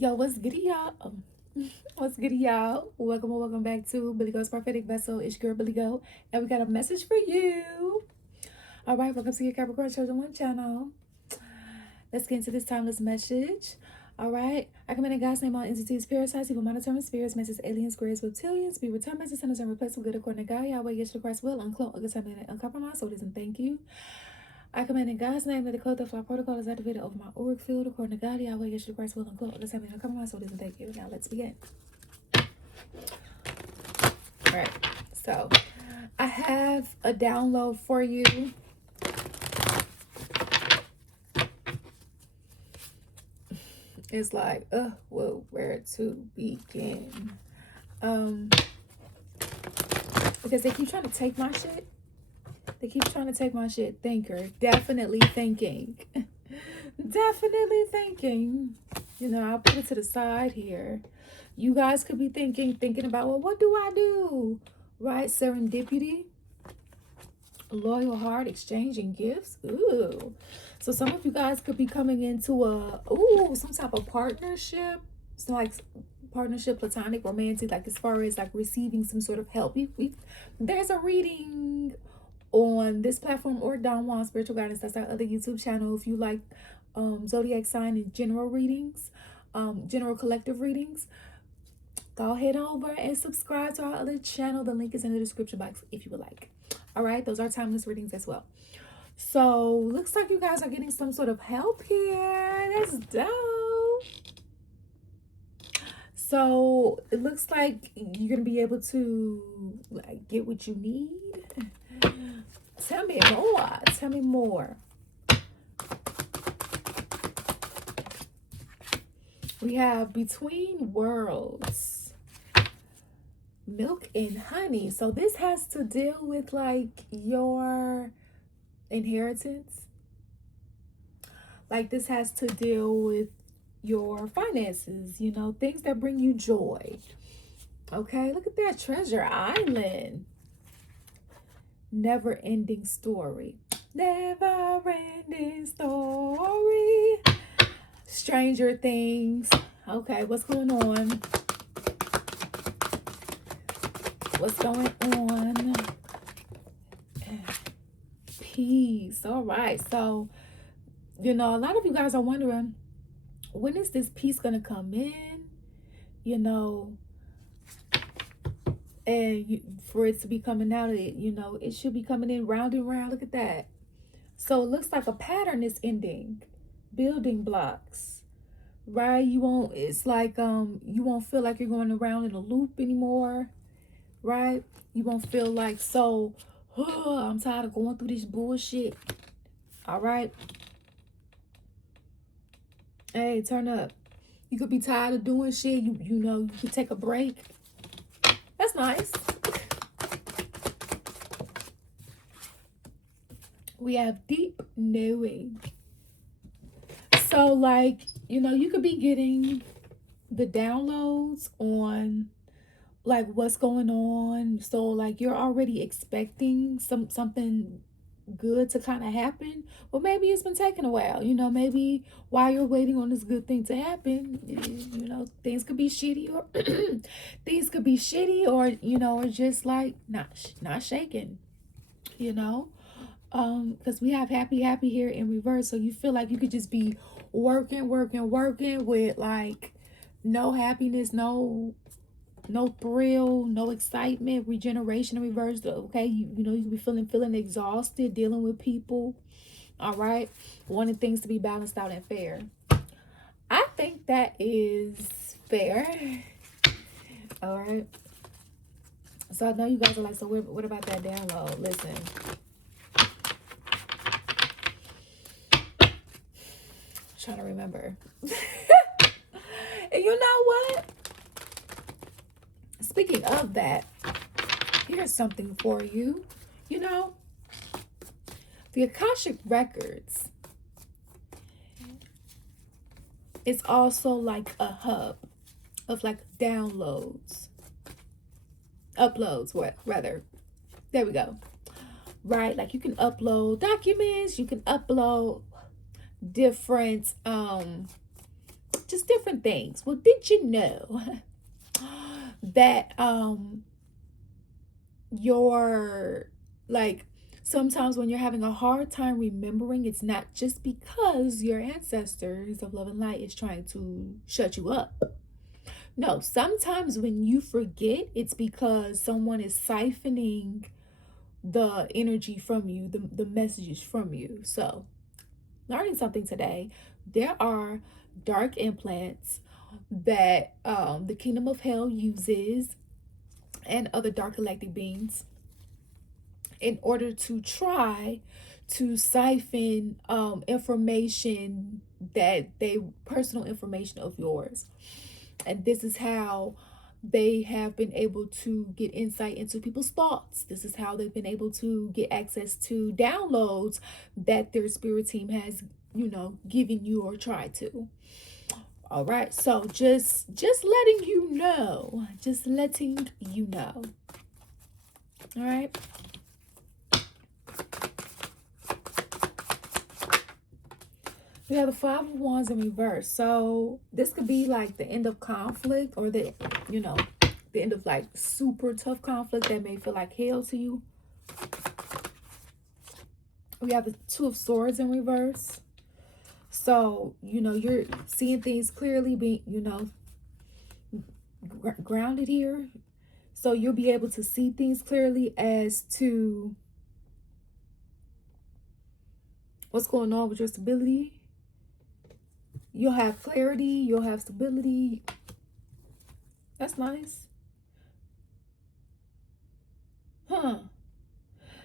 Yo, what's good, y'all? What's good, y'all? Welcome or welcome back to Billy Go's Prophetic Vessel. It's your girl, Billy Go, and we got a message for you. All right, welcome to your Capricorn Chosen One channel. Let's get into this timeless message. All right, I come in God's name, all entities, parasites, evil monitoring spirits, messes, aliens, grays, reptilians, be returned, messes, sinners, and replaced with good according to God, Yahweh, Yeshua Christ will, uncloak, uncontaminated, uncompromised, so it isn't thank you. I command in God's name that the code of fly protocol is activated over my auric field according to God, Yahweh, Yeshua Christ will, uncloak, uncontaminated, uncompromised, so it isn't thank you. Now let's begin. All right, so I have a download for you. It's like, well, where to begin? Because they keep trying to take my shit. They keep trying to take my shit. Thinker, definitely thinking. Definitely thinking. You know, I'll put it to the side here. You guys could be thinking about, well, what do I do? Right? Serendipity. Loyal heart, exchanging gifts. Ooh. So some of you guys could be coming into some type of partnership. It's like partnership, platonic, romantic, like as far as like receiving some sort of help. There's a reading on this platform or Don Juan Spiritual Guidance. That's our other YouTube channel. If you like zodiac sign and general readings, general collective readings, go ahead over and subscribe to our other channel. The link is in the description box if you would like. All right, those are timeless readings as well. So looks like you guys are getting some sort of help here. That's dope. So it looks like you're gonna be able to like get what you need. Tell me more. Tell me more. We have Between Worlds, Milk and Honey. So this has to deal with like your inheritance. Like this has to deal with your finances, you know, things that bring you joy. Okay, look at that, Treasure Island. Never ending story. Never ending story. Stranger Things. Okay, what's going on? What's going on? Peace. All right. So, you know, a lot of you guys are wondering, when is this peace going to come in? You know, and for it to be coming out, it should be coming in round and round. Look at that. So it looks like a pattern is ending. Building blocks, right? It's like you won't feel like you're going around in a loop anymore, right? You won't feel like, so I'm tired of going through this bullshit. All right, hey, turn up. You could be tired of doing shit. You could take a break. That's nice. We have deep knowing. So like, you could be getting the downloads on like what's going on. So like you're already expecting something good to kind of happen, but maybe it's been taking a while. Maybe while you're waiting on this good thing to happen, things could be shitty, or things could be shitty, or or just like not shaking, because we have happy here in reverse. So you feel like you could just be working with like no happiness, no thrill, no excitement. Regeneration in reverse. Okay, you could be feeling exhausted, dealing with people. All right, wanting things to be balanced out and fair. I think that is fair. All right. So I know you guys are like, so what about that download? Listen. Trying to remember. And you know what? Speaking of that, here's something for you. The Akashic Records is also like a hub of like downloads, uploads, rather. There we go. Right? Like you can upload documents, you can upload different just different things. Well, did you know that your, like, sometimes when you're having a hard time remembering, it's not just because your ancestors of love and light is trying to shut you up. No, sometimes when you forget, it's because someone is siphoning the energy from you, the messages from you. So, learning something today, there are dark implants that the kingdom of hell uses and other dark galactic beings in order to try to siphon information, that they personal information of yours. And this is how they have been able to get insight into people's thoughts. This is how they've been able to get access to downloads that their spirit team has, given you or tried to. All right, so just letting you know, all right. We have the Five of Wands in reverse. So this could be like the end of conflict, or the end of like super tough conflict that may feel like hell to you. We have the Two of Swords in reverse. So, you're seeing things clearly, being, grounded here. So you'll be able to see things clearly as to what's going on with your stability. You'll have clarity. You'll have stability. That's nice.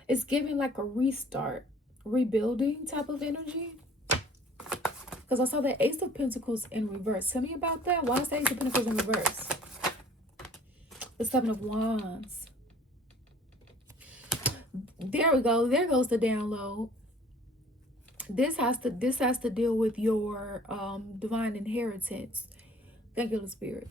It's giving like a restart, rebuilding type of energy. Because I saw the Ace of Pentacles in reverse. Tell me about that. Why is the Ace of Pentacles in reverse? The Seven of Wands. There we go. There goes the download. This has to deal with your divine inheritance. Thank you, Holy Spirit.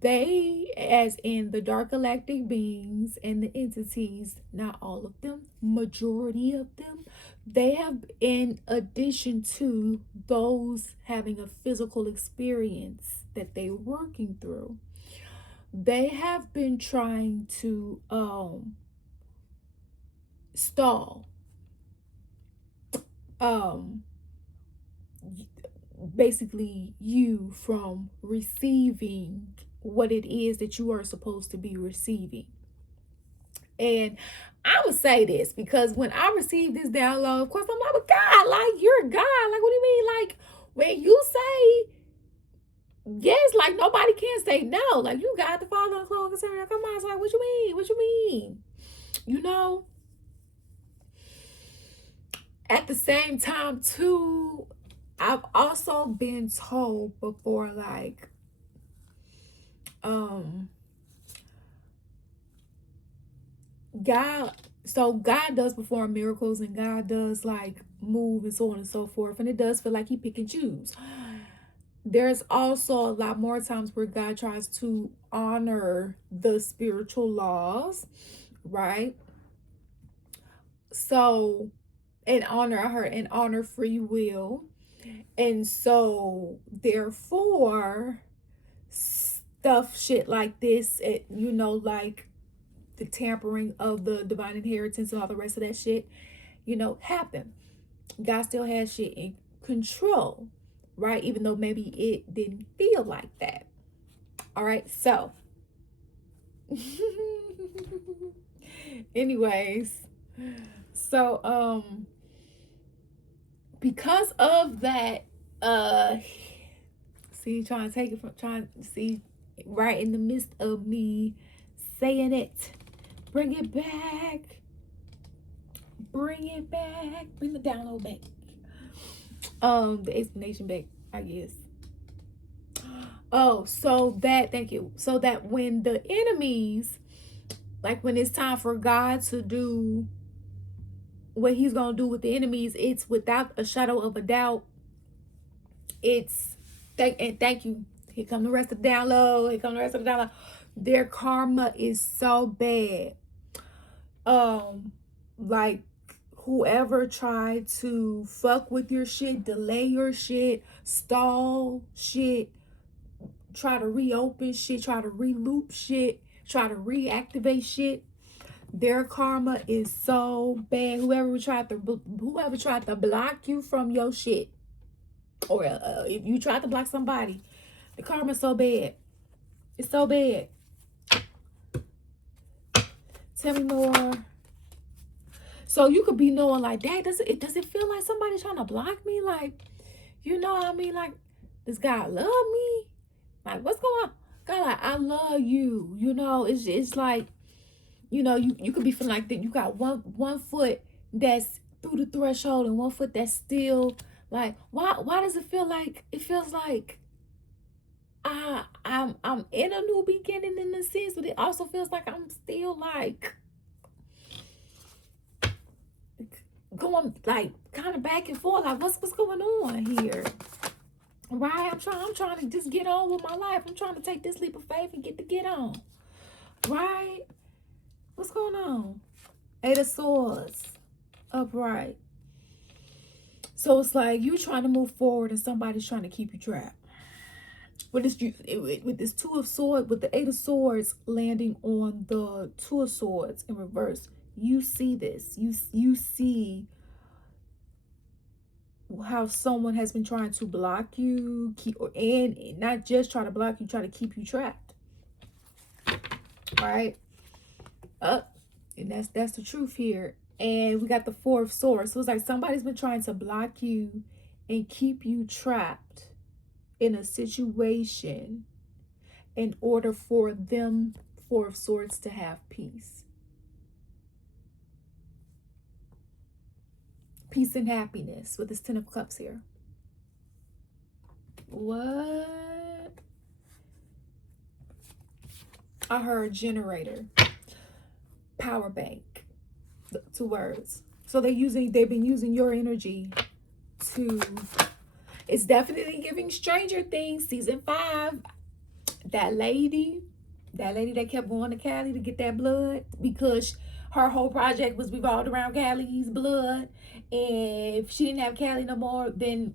They, as in the dark galactic beings and the entities, not all of them, majority of them, they have, in addition to those having a physical experience that they're working through, they have been trying to stall basically you from receiving what it is that you are supposed to be receiving. And I would say this because when I received this download, of course, I'm like, well, God, like, you're God. Like, what do you mean? Like, when you say yes, like, nobody can say no. Like, you got the Father and Clone concern. Come on, it's like, what you mean? What you mean? At the same time, too, I've also been told before, like, God does perform miracles, and God does like move and so on and so forth, and it does feel like he pick and choose. There's also a lot more times where God tries to honor the spiritual laws, right? So, and honor free will. And so therefore shit like this, like the tampering of the divine inheritance and all the rest of that shit, happen. God still has shit in control, right? Even though maybe it didn't feel like that. All right, so anyways, so because of that, see, trying to see right in the midst of me saying it, bring it back, bring the download back, the explanation back, I guess. Oh, so that, thank you. So that when the enemies, like when it's time for God to do what he's going to do with the enemies, it's without a shadow of a doubt. It's, thank you. Here come the rest of the download. Their karma is so bad. Like, whoever tried to fuck with your shit, delay your shit, stall shit, try to reopen shit, try to re-loop shit, try to reactivate shit, their karma is so bad. Whoever tried to block you from your shit, or if you tried to block somebody, the karma's so bad. It's so bad. Tell me more. So you could be knowing like, dang, does it feel like somebody's trying to block me? Like, you know what I mean? Like, does God love me? Like, what's going on? God, like, I love you. You know, it's like, you know, you could be feeling like that. You got one foot that's through the threshold and one foot that's still like, why does it feel like it feels like I'm in a new beginning in a sense, but it also feels like I'm still like going like kind of back and forth, like what's going on here? Right? I'm trying to just get on with my life. I'm trying to take this leap of faith and get on. Right? What's going on? Eight of Swords. Upright. So it's like you trying to move forward and somebody's trying to keep you trapped. With this Two of Swords, with the Eight of Swords landing on the Two of Swords in reverse, you see this. You see how someone has been trying to block you, and not just try to block you, try to keep you trapped. Right? And that's the truth here. And we got the Four of Swords. So it's like somebody's been trying to block you and keep you trapped in a situation in order for them, Four of Swords, to have peace. Peace and happiness with this Ten of Cups here. What? I heard generator, power bank, 2 words. So they've been using your energy to, it's definitely giving Stranger Things season 5. That lady that kept going to Cali to get that blood because her whole project was revolved around Cali's blood. And if she didn't have Cali no more, then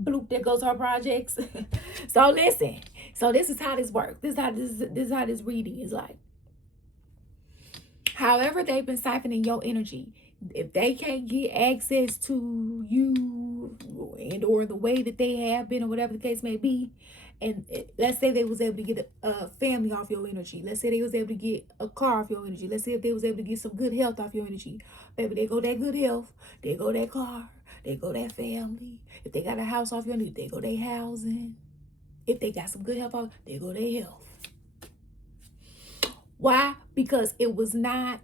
bloop, there goes her projects. So listen. So this is how this works. This is how this reading is like. However they've been siphoning your energy, if they can't get access to you and or the way that they have been or whatever the case may be, and let's say they was able to get a family off your energy. Let's say they was able to get a car off your energy. Let's say if they was able to get some good health off your energy. Baby, they go that good health. They go that car. They go that family. If they got a house off your energy, they go their housing. If they got some good health off, they go their health. Why? Because it was not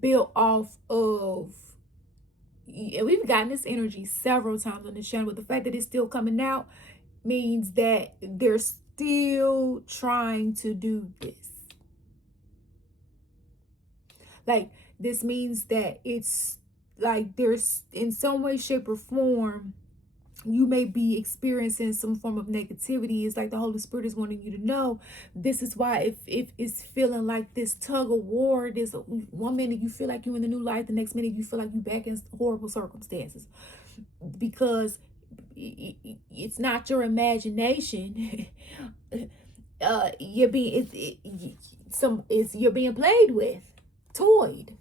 built off of, and we've gotten this energy several times on this channel, but the fact that it's still coming out means that they're still trying to do this. Like, this means that it's like there's, in some way, shape, or form, you may be experiencing some form of negativity. It's like the Holy Spirit is wanting you to know. This is why if it's feeling like this tug of war, this one minute you feel like you're in the new life, the next minute you feel like you're back in horrible circumstances. Because it's not your imagination. You're being you're being played with, toyed.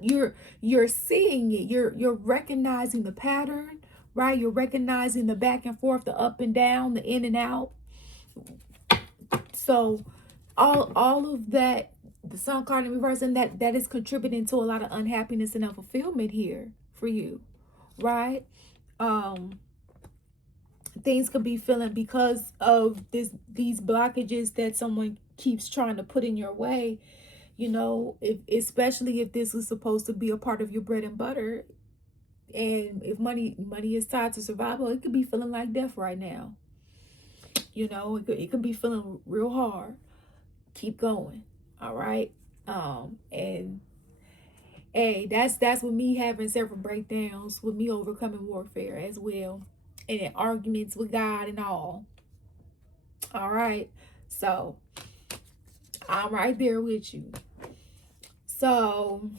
You're seeing it. You're recognizing the pattern, right? You're recognizing the back and forth, the up and down, the in and out. So all of that, the Sun card in reverse, and that is contributing to a lot of unhappiness and unfulfillment here for you, right? Things could be feeling because of these blockages that someone keeps trying to put in your way. You know, especially if this is supposed to be a part of your bread and butter, and if money is tied to survival, it could be feeling like death right now. You know, it could be feeling real hard. Keep going, all right. And hey, that's with me having several breakdowns, with me overcoming warfare as well, and in arguments with God and all. All right, so I'm right there with you. So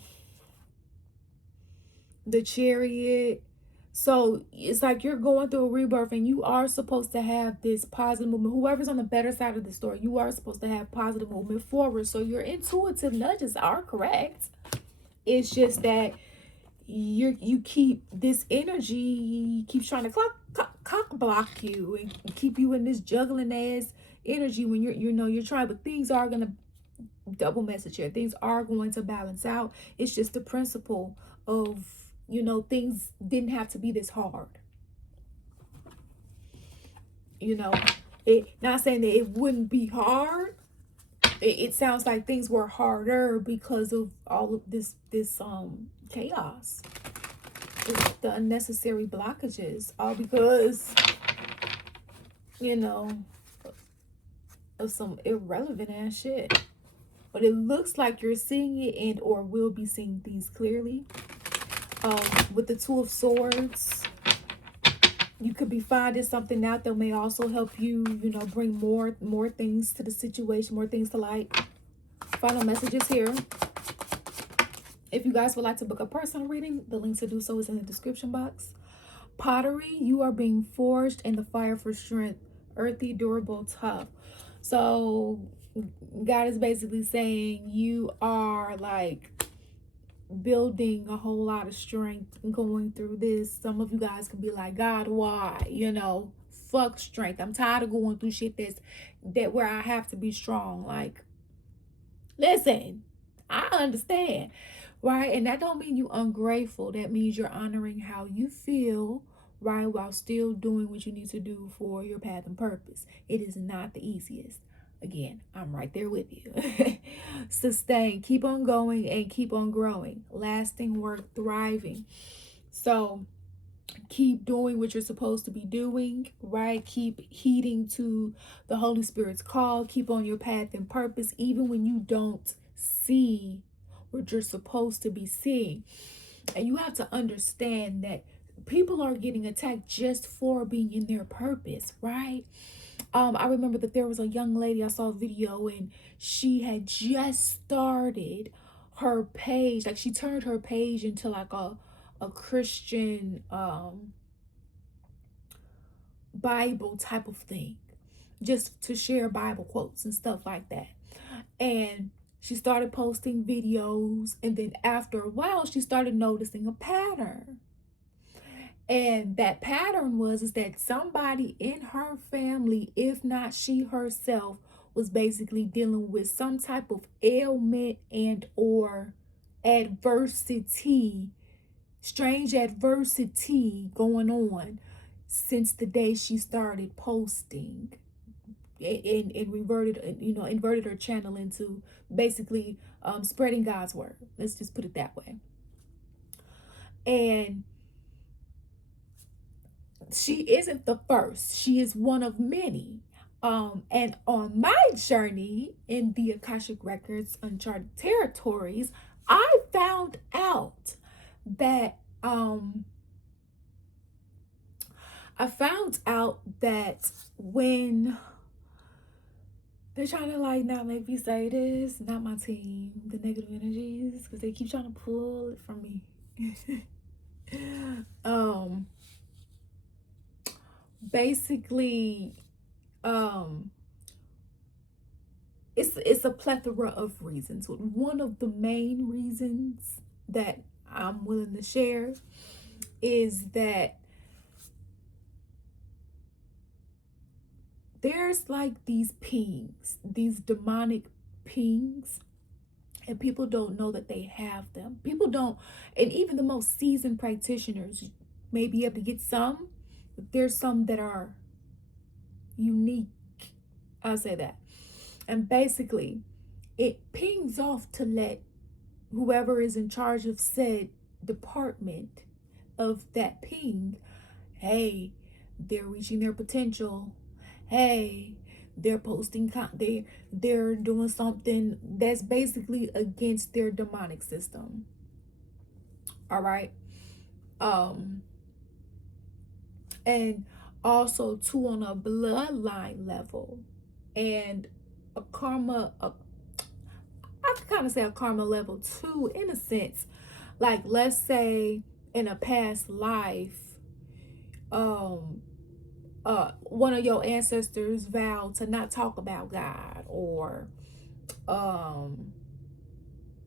the Chariot. So it's like you're going through a rebirth, and you are supposed to have this positive movement. Whoever's on the better side of the story, you are supposed to have positive movement forward. So your intuitive nudges are correct. It's just that you keep this energy keeps trying to cock block you and keep you in this juggling ass energy when you're trying, but things are gonna double message here. Things are going to balance out. It's just the principle of, things didn't have to be this hard. It not saying that it wouldn't be hard. It sounds like things were harder because of all of this chaos, the unnecessary blockages, all because of some irrelevant ass shit. But it looks like you're seeing it and or will be seeing things clearly. With the Two of Swords, you could be finding something out that may also help you, bring more things to the situation, more things to light. Final messages here. If you guys would like to book a personal reading, the link to do so is in the description box. Pottery, you are being forged in the fire for strength. Earthy, durable, tough. So God is basically saying you are like building a whole lot of strength going through this. Some of you guys can be like, God, why? Fuck strength. I'm tired of going through shit that where I have to be strong. Like, listen, I understand, right? And that don't mean you ungrateful. That means you're honoring how you feel, right, while still doing what you need to do for your path and purpose. It is not the easiest. Again, I'm right there with you. Sustain, keep on going and keep on growing. Lasting work, thriving. So keep doing what you're supposed to be doing, right? Keep heeding to the Holy Spirit's call. Keep on your path and purpose, even when you don't see what you're supposed to be seeing. And you have to understand that people are getting attacked just for being in their purpose, right? I remember that there was a young lady, I saw a video, and she had just started her page. Like, she turned her page into like a Christian Bible type of thing, just to share Bible quotes and stuff like that. And she started posting videos, and then after a while she started noticing a pattern. And that pattern is that somebody in her family, if not she herself, was basically dealing with some type of ailment and or adversity, strange adversity going on since the day she started posting and inverted her channel into basically spreading God's word. Let's just put it that way. And she isn't the first. She is one of many. And on my journey in the Akashic Records Uncharted Territories, I found out that when they're trying to like not make me say this, not my team, the negative energies, because they keep trying to pull it from me. Basically, it's a plethora of reasons. One of the main reasons that I'm willing to share is that there's like these pings, these demonic pings, and people don't know that they have them. People don't, and even the most seasoned practitioners may be able to get some, but there's some that are unique. I'll say that. And basically, it pings off to let whoever is in charge of said department of that ping, hey, they're reaching their potential. Hey, they're posting, they're doing something that's basically against their demonic system. All right. And also too, on a bloodline level and a karma, I can kind of say a karma level too, in a sense. Like, let's say in a past life, one of your ancestors vowed to not talk about God, or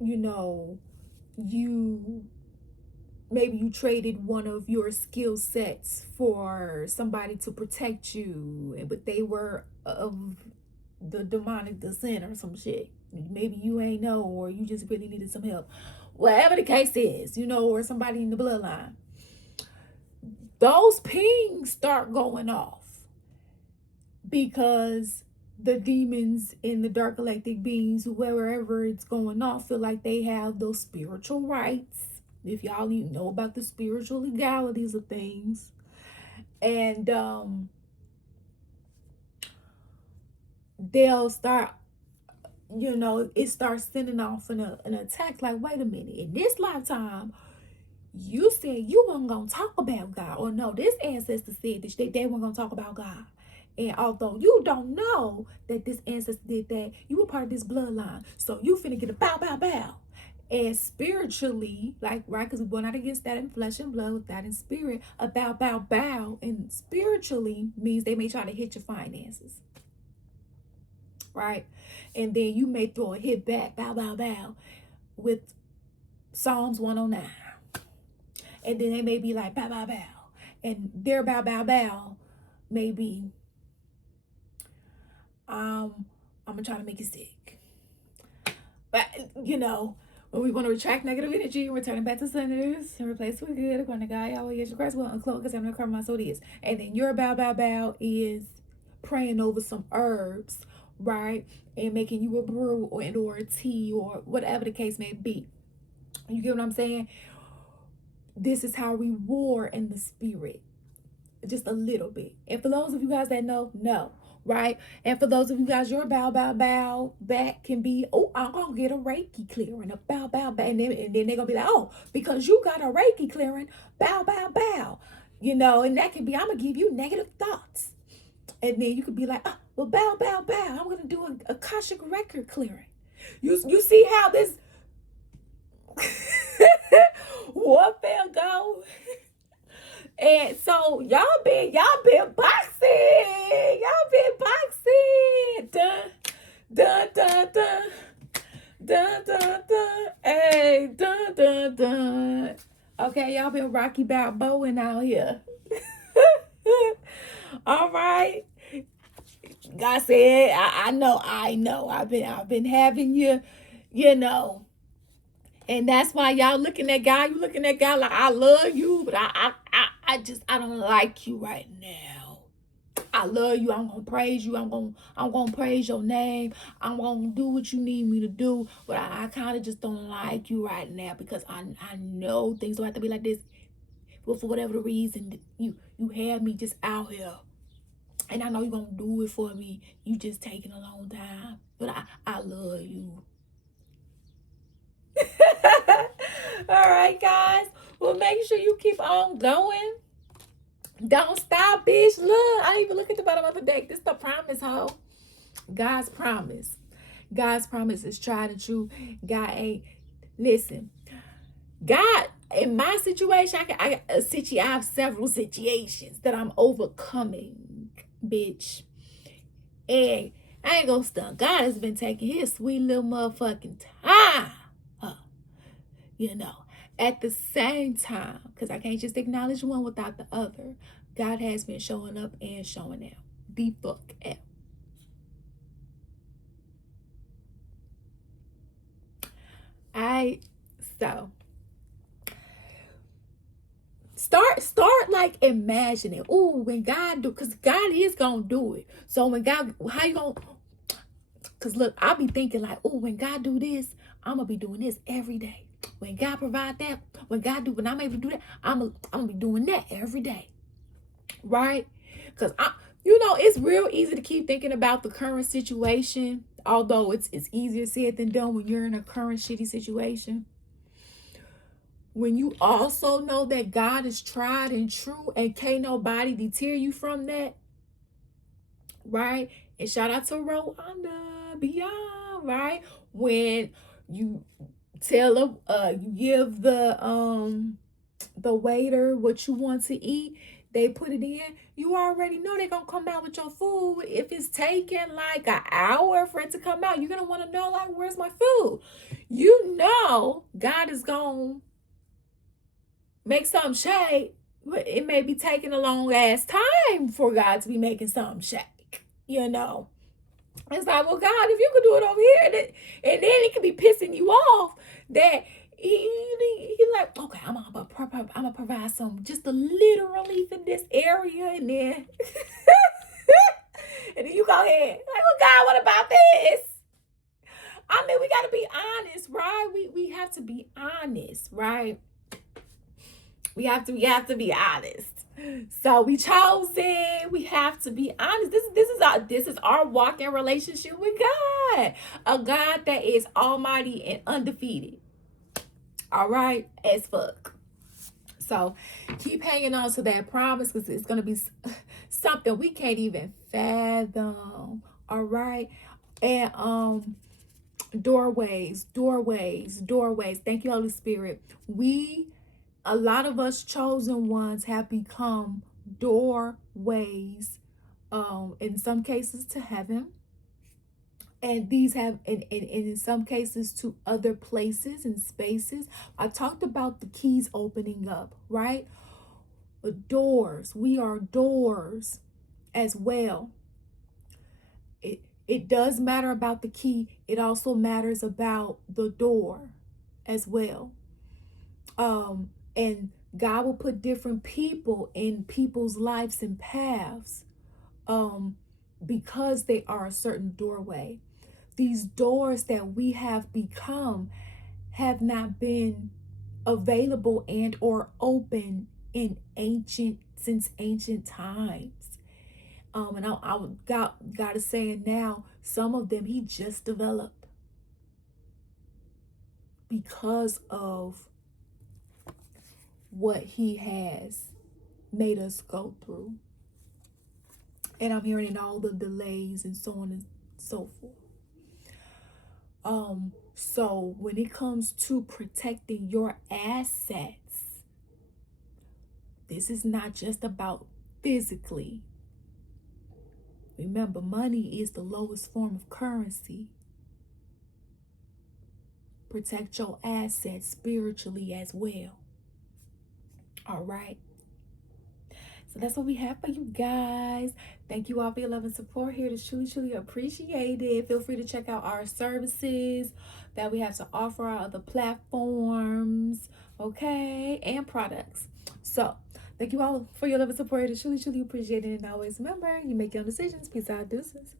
you know, you maybe you traded one of your skill sets for somebody to protect you, but they were of the demonic descent or some shit. Maybe you ain't know, or you just really needed some help. Whatever the case is, or somebody in the bloodline. Those pings start going off because the demons and the dark galactic beings, wherever it's going off, feel like they have those spiritual rights. If y'all know about the spiritual legalities of things. And they'll start, it starts sending off an attack. Like, wait a minute, in this lifetime, you said you weren't going to talk about God. Or no, this ancestor said that they weren't going to talk about God. And although you don't know that this ancestor did that, you were part of this bloodline. So you finna get a bow, bow, bow. And spiritually, like, right, because we're not against that in flesh and blood, with that in spirit, a bow, bow, bow. And spiritually means they may try to hit your finances. Right? And then you may throw a hit back, bow, bow, bow, with Psalms 109. And then they may be like, bow, bow, bow. And their bow, bow, bow may be, I'm going to try to make you sick. But, when we want to retract negative energy and return it back to centers and replace it with good, according to God, Yahweh, Yeshua Christ, will uncloak because I'm going to cover my soul is. And then your bow, bow, bow is praying over some herbs, right? And making you a brew or a tea or whatever the case may be. You get what I'm saying? This is how we war in the spirit. Just a little bit. And for those of you guys that know, right? And for those of you guys, your bow, bow, bow, that can be, I'm going to get a Reiki clearing, a bow, bow, bow. And then they're going to be like, because you got a Reiki clearing, bow, bow, bow. And that can be, I'm going to give you negative thoughts. And then you could be like, well, bow, bow, bow. I'm going to do a Akashic record clearing. You see how this warfare go? And so y'all been boxing. Y'all been boxing. Dun, dun, dun, dun. Dun, dun, dun. Hey, dun, dun, dun. Okay, y'all been Rocky Balboa out here. All right. God said, I know. I've been having you, And that's why y'all looking at God. You looking at God like, I love you, but I don't like you right now. I love you. I'm gonna praise you. I'm gonna praise your name. I'm gonna do what you need me to do. But I kind of just don't like you right now because I know things don't have to be like this. But for whatever the reason, you have me just out here. And I know you're gonna do it for me. You just taking a long time. But I love you. All right, guys. Well, make sure you keep on going. Don't stop, bitch. Look, I didn't even look at the bottom of the deck. This is the promise, ho. God's promise. God's promise is tried and true. God ain't. Listen, God, in my situation, I have several situations that I'm overcoming, bitch. And I ain't gonna stunt. God has been taking his sweet little motherfucking time. At the same time, because I can't just acknowledge one without the other, God has been showing up and showing out. The fuck out. So start like imagining. When God do, because God is gonna do it. So when God, how you gonna? Because look, I'll be thinking like, when God do this, I'm gonna be doing this every day. When God provide that, when I'm able to do that, I'm gonna be doing that every day, right? Because it's real easy to keep thinking about the current situation, although it's easier said than done when you're in a current shitty situation. When you also know that God is tried and true and can't nobody deter you from that, right? And shout out to Rwanda Beyond, right? When you tell you give the the waiter what you want to eat, they put it in, you already know they're gonna come out with your food. If it's taking like an hour for it to come out, you're gonna want to know, like, where's my food? You know God is gonna make something shake, but it may be taking a long ass time for God to be making something shake, you know. It's like, well, God, if you could do it over here, and then it could be pissing you off that he like, okay, I'm gonna provide some just a little relief in this area, and then and then you go ahead like, well, God, what about this? I mean, we got to be honest, right? We have to be honest, right? We have to be honest. So we chosen. We have to be honest. This is our walking relationship with God, a God that is almighty and undefeated. All right, as fuck. So keep hanging on to that promise, because it's gonna be something we can't even fathom. All right, and doorways. Thank you, Holy Spirit. A lot of us chosen ones have become doorways, in some cases to heaven, and these have and in some cases to other places and spaces. I talked about the keys opening up, right? Doors. We are doors as well. It does matter about the key. It also matters about the door as well. And God will put different people in people's lives and paths, because they are a certain doorway. These doors that we have become have not been available and or open since ancient times. And God is saying now, some of them he just developed because of what he has made us go through. And I'm hearing all the delays and so on and so forth. So when it comes to protecting your assets, this is not just about physically. Remember, money is the lowest form of currency. Protect your assets spiritually as well. All right. So that's what we have for you guys. Thank you all for your love and support here. It's truly appreciated. Feel free to check out our services that we have to offer, our other platforms, okay, and products. So thank you all for your love and support. It's truly appreciated. And always remember, you make your own decisions. Peace out, deuces.